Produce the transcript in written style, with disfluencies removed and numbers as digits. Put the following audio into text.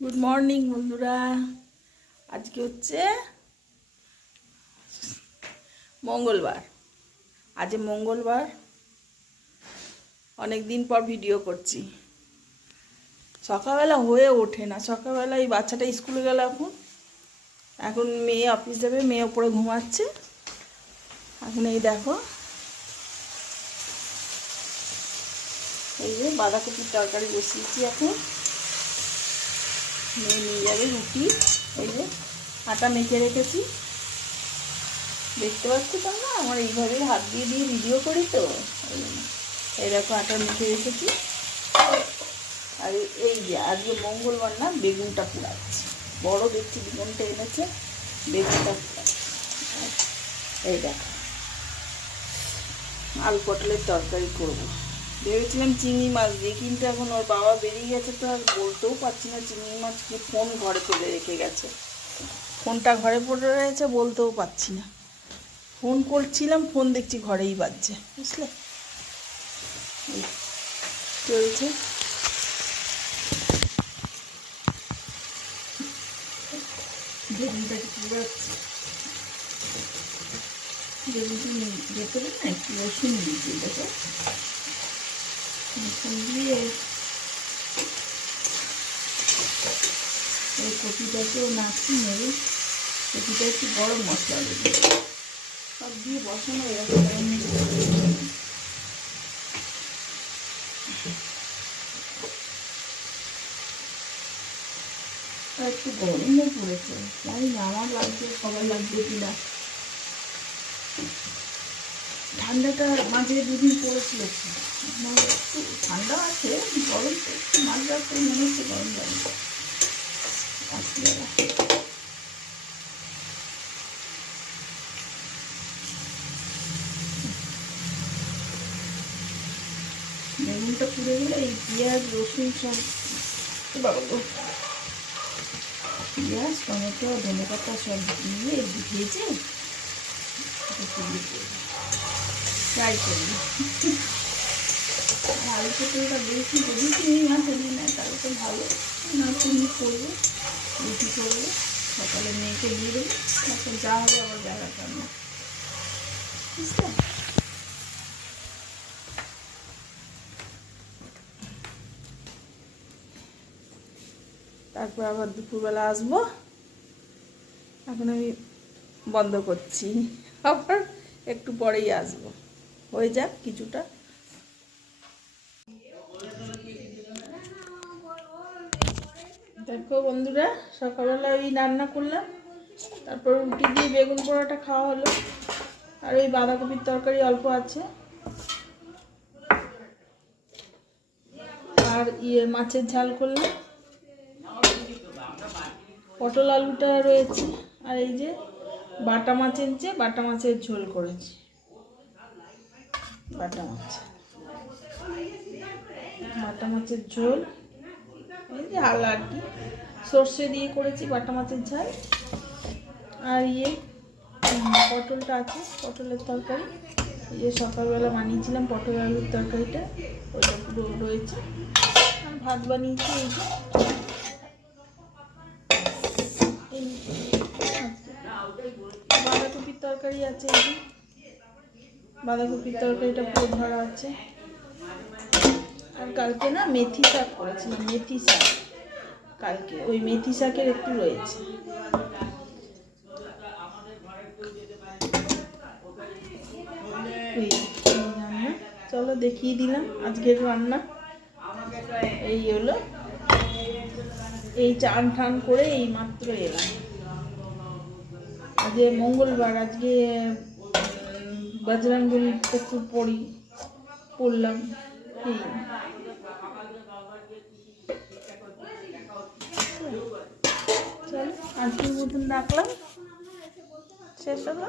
Good morning বন্ধুরা। আজকে হচ্ছে মঙ্গলবার। আজ মঙ্গলবার, অনেক দিন পর ভিডিও করছি। সকালবেলা হয়ে ওঠে না, সকালবেলা এই বাচ্চাটা স্কুলে গেল, এখন মেয়ে অফিস যাবে, মেয়ে ওপরে ঘুমাচ্ছে। এখন এই দেখো, এই যে বাঁধাকপির তরকারি বসিয়েছি। এখন মেয়ে নিয়ে যাবে রুটি। এই যে আটা মেখে রেখেছি, দেখতে পাচ্ছি তো না, আমার এইভাবে হাত দিয়ে দিয়ে ভিডিও করি তো। এই দেখো আটা মেখে রেখেছি। আর এই যে আজকে মঙ্গলবার না, বেগুনটা পোড়াচ্ছি। বড় দেখছি বেগুনটা এনেছে, বেগুনটা পোড়াচ্ছি। এই দেখো আলু পটলের তরকারি করবো ভেবেছিলাম চিংড়ি মাছ দিয়ে, কিন্তু এখন ওর বাবা বেরিয়ে গেছে তো আর বলতেও পারছি না চিংড়ি মাছ কি। ফোন ঘরে ফেলে রেখে গেছে, ফোনটা ঘরে পড়ে রয়েছে, বলতেও পারছি না। ফোন করছিলাম, ফোন দেখছি ঘরেই বাজছে, বুঝলে। চলছে বেগুনটা কি যাচ্ছে, বেগুনটা ভেতরে না একটু রসুন দিয়েছি, দেখো রসুন দিয়ে এই কপিটাকেও নাচি নেবে। কপিটা একটু গরম মশলা দেবে, সব দিয়ে বসানো এরকম একটু গরমও পড়েছে, জানি না আমার লাগবে, সবার লাগবে কিনা। ঠান্ডাটা মাঝে দুদিন পড়েছিল, একটু ঠান্ডা আছে, গরম একটু মাঝ রাখতে মনে হচ্ছে গরম লাগবে। বেগুনটা পুড়ে গেলে এই পেঁয়াজ রসুন সব পেঁয়াজ টমেটো ধনে পাতা সব দিয়ে ভেজে ফ্রাই করবো। আলু পটলটা বেশি যদি চিংড়ি মাছ এনে নেয় তাহলে তো ভালো, না চিংড়ি করবো, রুটি করবো, সকালে মেয়েকে দিয়ে দেবো, তারপর যা হবে আবার জায়গাটা রান্না, বুঝলে। তারপর আবার দুপুরবেলা আসবো। এখন আমি বন্ধ করছি, আবার একটু পরেই আসবো, হয়ে যাক কিছুটা। দেখো বন্ধুরা, সকালবেলা ওই রান্না করলাম, তারপর রুটি দিয়ে বেগুন পোড়াটা খাওয়া হলো, আর ওই বাঁধাকপির তরকারি অল্প আছে, আর মাছের ঝাল করলাম, পটল আলুটা রয়েছে, আর এই যে বাটা মাছ এনেছে, বাটা মাছের ঝোল করেছি। বাটা মাছের ঝোল, এই যে আলু আর কি, সর্ষে দিয়ে করেছি বাটা মাছের ঝাল। আর পটলটা আছে, পটলের তরকারি, এই যে সকালবেলা বানিয়েছিলাম পটল আলুর তরকারিটা, ওইটা পুরো রয়েছে। আর ভাত বানিয়েছি, এই যে বাঁধাকপির তরকারি আছে, এই যে বাঁধাকপির তরকারিটা পুরো ধরা আছে। আর কালকে না মেথি শাক করেছিলাম, মেথি শাক, কালকে ওই মেথি শাকের একটু রয়েছে। রান্না চলো দেখিয়ে দিলাম আজকের রান্না। এই হলো, এই চান ঠান করে এই মাত্র এলাম। আজকে মঙ্গলবার, আজকে বজরঙ্গবলী একটু পড়লাম। চলো আজকের মতন রাখলাম, শেষ হলো।